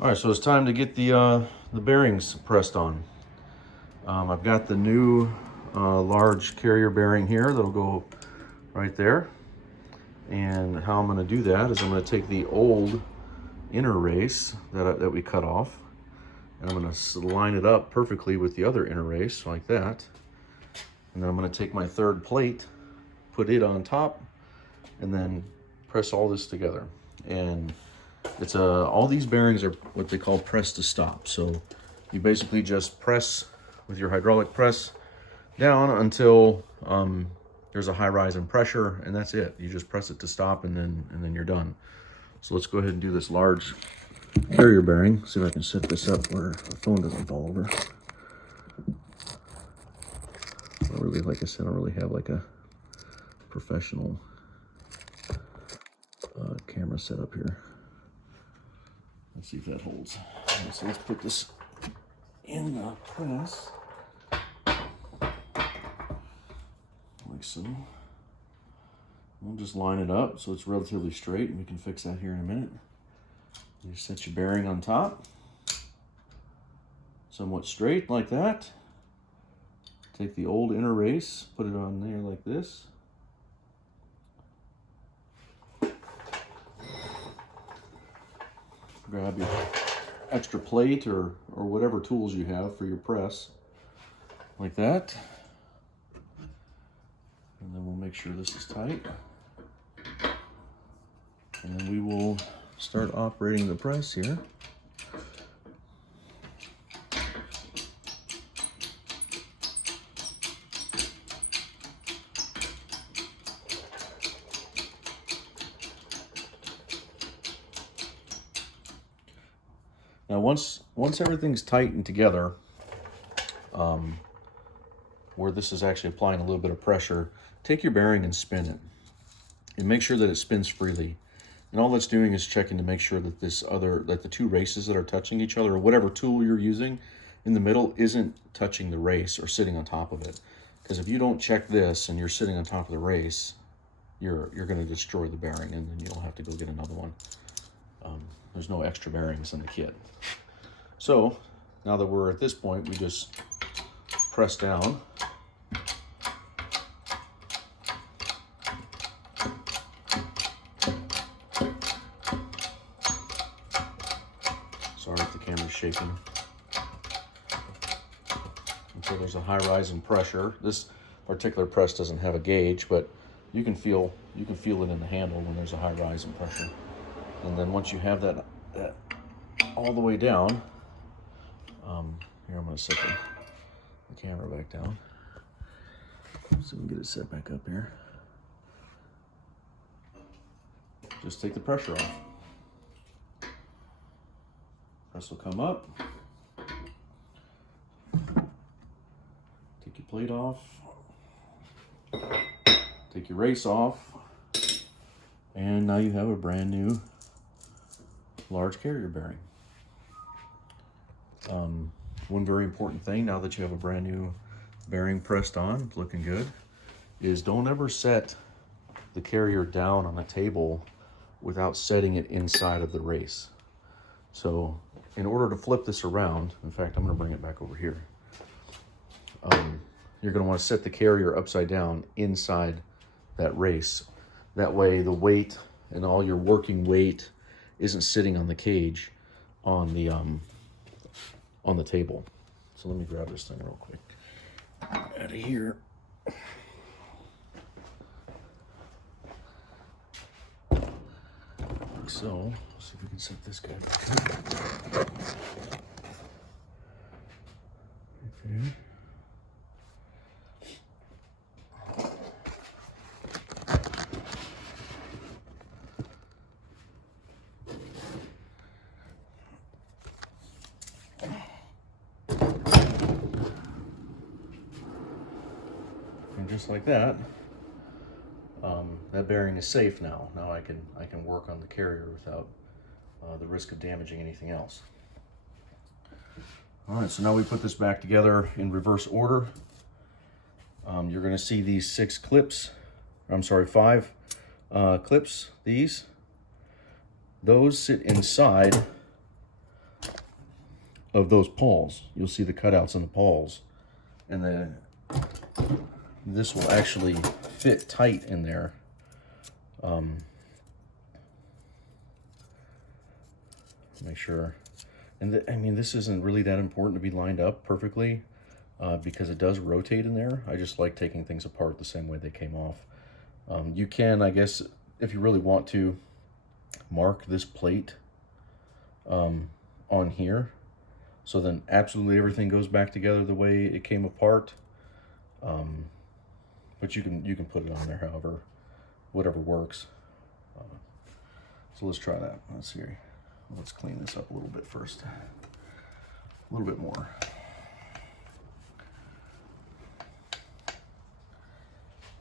All right, so it's time to get the bearings pressed on. I've got the new large carrier bearing here that'll go right there. And how I'm going to do that is I'm going to take the old inner race that we cut off, and I'm going to line it up perfectly with the other inner race like that. And then I'm going to take my third plate, put it on top, and then press all this together. And it's all these bearings are what they call press to stop. So you basically just press with your hydraulic press down until there's a high rise in pressure, and that's it. You just press it to stop, and then you're done. So let's go ahead and do this large carrier bearing. See if I can set this up where the phone doesn't fall over. I really, like I said, I don't really have like a professional camera set up here. Let's see if that holds. Okay, so let's put this in the press like so. We'll just line it up so it's relatively straight, and we can fix that here in a minute. You set your bearing on top, somewhat straight like that. Take the old inner race, put it on there like this. Grab your extra plate or whatever tools you have for your press, like that. And then we'll make sure this is tight. And then we will start operating the press here. Now once everything's tightened together, where this is actually applying a little bit of pressure, take your bearing and spin it. And make sure that it spins freely. And all that's doing is checking to make sure that that the two races that are touching each other, or whatever tool you're using in the middle, isn't touching the race or sitting on top of it. Because if you don't check this and you're sitting on top of the race, you're going to destroy the bearing, and then you'll have to go get another one. There's no extra bearings in the kit. So now that we're at this point, we just press down. Sorry if the camera's shaking. Until there's a high rise in pressure. This particular press doesn't have a gauge, but you can feel it in the handle when there's a high rise in pressure. And then once you have that all the way down, here I'm going to set the camera back down so we can get it set back up here. Just take the pressure off. Press will come up. Take your plate off. Take your race off. And now you have a brand new large carrier bearing. One very important thing, now that you have a brand new bearing pressed on, looking good, is don't ever set the carrier down on a table without setting it inside of the race. So in order to flip this around, in fact, I'm going to bring it back over here. You're going to want to set the carrier upside down inside that race. That way the weight and all your working weight isn't sitting on the cage on the table. So let me grab this thing real quick out of here. Like so. Let's see if we can set this guy back up. Okay. And just like that, that bearing is safe now. Now I can work on the carrier without the risk of damaging anything else. All right, so now we put this back together in reverse order. You're going to see these 5 clips. Those sit inside of those pawls. You'll see the cutouts in the pawls, and then this will actually fit tight in there. Make sure, and I mean, this isn't really that important to be lined up perfectly because it does rotate in there. I just like taking things apart the same way they came off. You can, I guess, if you really want to, mark this plate on here, so then absolutely everything goes back together the way it came apart. But you can put it on there however, whatever works. So let's try that. Let's see. Let's clean this up a little bit first. A little bit more.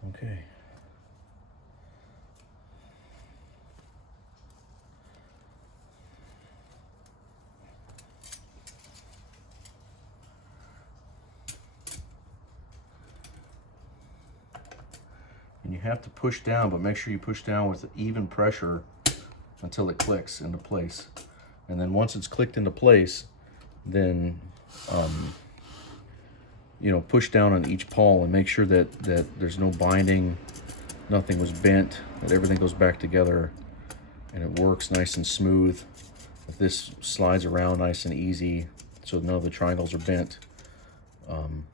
Okay. And you have to push down, but make sure you push down with even pressure until it clicks into place. And then once it's clicked into place, then you know, push down on each pawl and make sure that there's no binding, nothing was bent, that everything goes back together and it works nice and smooth. That this slides around nice and easy, so none of the triangles are bent. And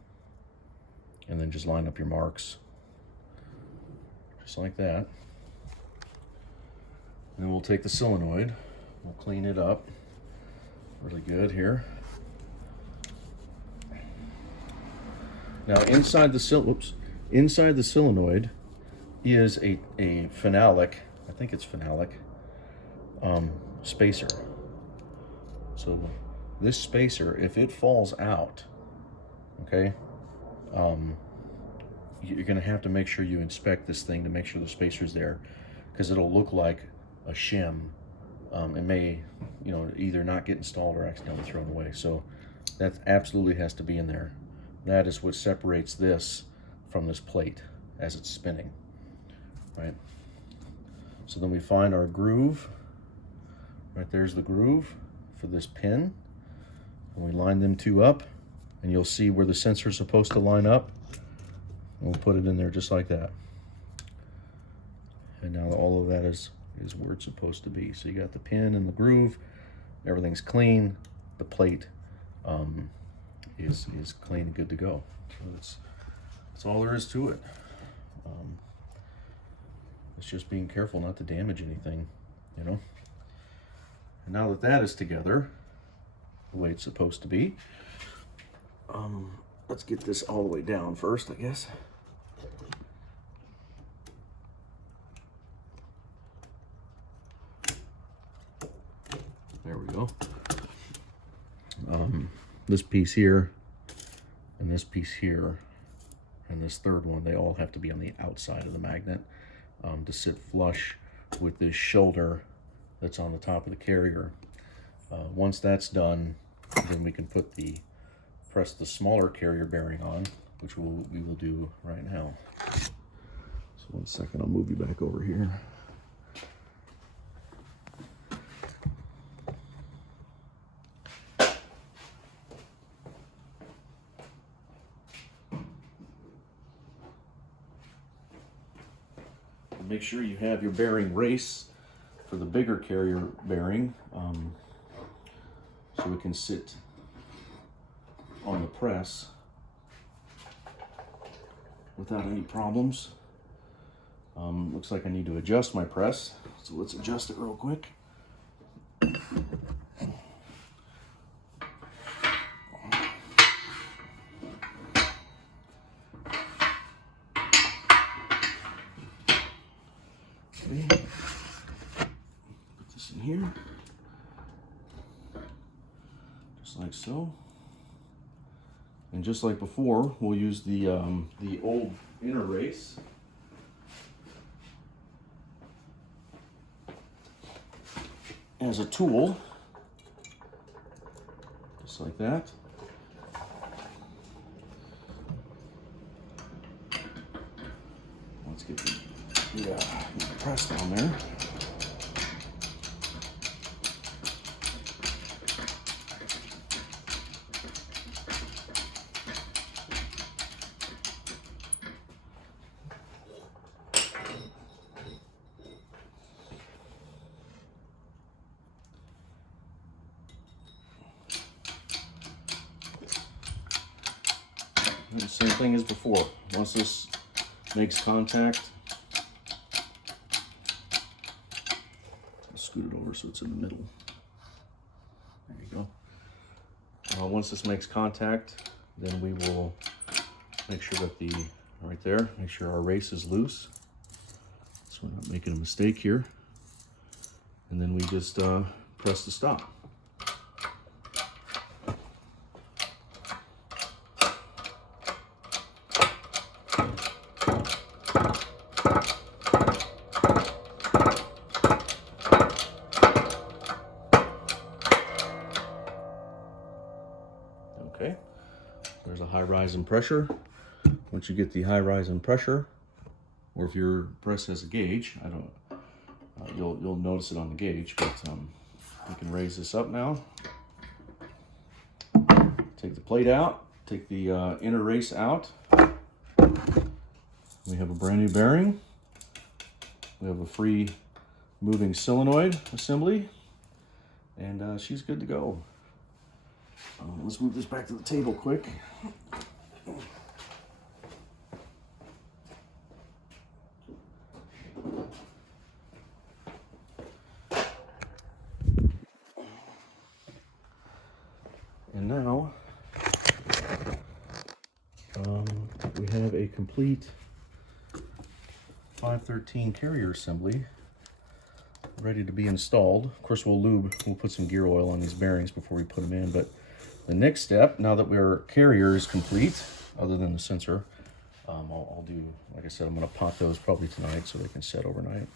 then just line up your marks, just like that. And we'll take the solenoid, we'll clean it up really good here. Now inside the solenoid is a phenolic, I think it's phenolic, spacer. So this spacer, if it falls out, okay, you're gonna have to make sure you inspect this thing to make sure the spacer's there, because it'll look like a shim. It may, you know, either not get installed or accidentally thrown away. So that absolutely has to be in there. That is what separates this from this plate as it's spinning, right? So then we find our groove. Right there's the groove for this pin. And we line them two up, and you'll see where the sensor is supposed to line up. And we'll put it in there just like that. And now all of that is where it's supposed to be. So you got the pin and the groove, everything's clean, the plate is clean and good to go. So that's all there is to it. It's just being careful not to damage anything, you know. And now that that is together the way it's supposed to be, let's get this all the way down first, I guess. There we go. This piece here, and this piece here, and this third one, they all have to be on the outside of the magnet to sit flush with this shoulder that's on the top of the carrier. Once that's done, then we can press the smaller carrier bearing on, which we will do right now. So 1 second, I'll move you back over here. Make sure you have your bearing race for the bigger carrier bearing, so it can sit on the press without any problems. Looks like I need to adjust my press, so let's adjust it real quick. Put this in here, just like so. And just like before, we'll use the old inner race. As a tool, just like that. Let's get the press down there. And the same thing as before. Once this makes contact, I'll scoot it over so it's in the middle. There you go. Once this makes contact, then we will make sure that right there, make sure our race is loose, so we're not making a mistake here. And then we just press the stop. Okay, there's a high rise in pressure. Once you get the high rise in pressure, or if your press has a gauge, I don't, you'll notice it on the gauge, but you can raise this up now. Take the plate out, take the inner race out. We have a brand new bearing. We have a free moving solenoid assembly, and she's good to go. Let's move this back to the table quick. And now we have a complete 513 carrier assembly ready to be installed. Of course, we'll put some gear oil on these bearings before we put them in, but the next step, now that our carrier is complete, other than the sensor, I'll do, like I said, I'm going to pot those probably tonight so they can set overnight.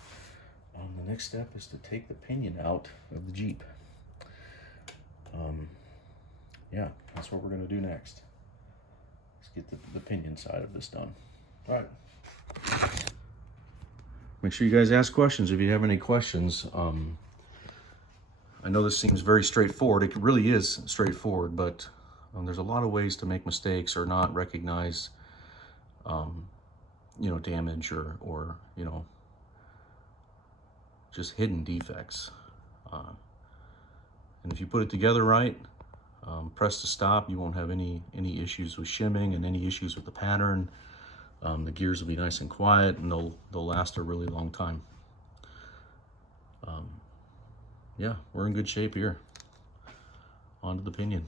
The next step is to take the pinion out of the Jeep. Yeah, that's what we're going to do next. Let's get the pinion side of this done. All right. Make sure you guys ask questions if you have any questions. I know this seems very straightforward. It really is straightforward, but there's a lot of ways to make mistakes or not recognize, you know, damage or you know, just hidden defects. And if you put it together right, press to stop, you won't have any issues with shimming and any issues with the pattern. The gears will be nice and quiet, and they'll last a really long time. Yeah, we're in good shape here. On to the pinion.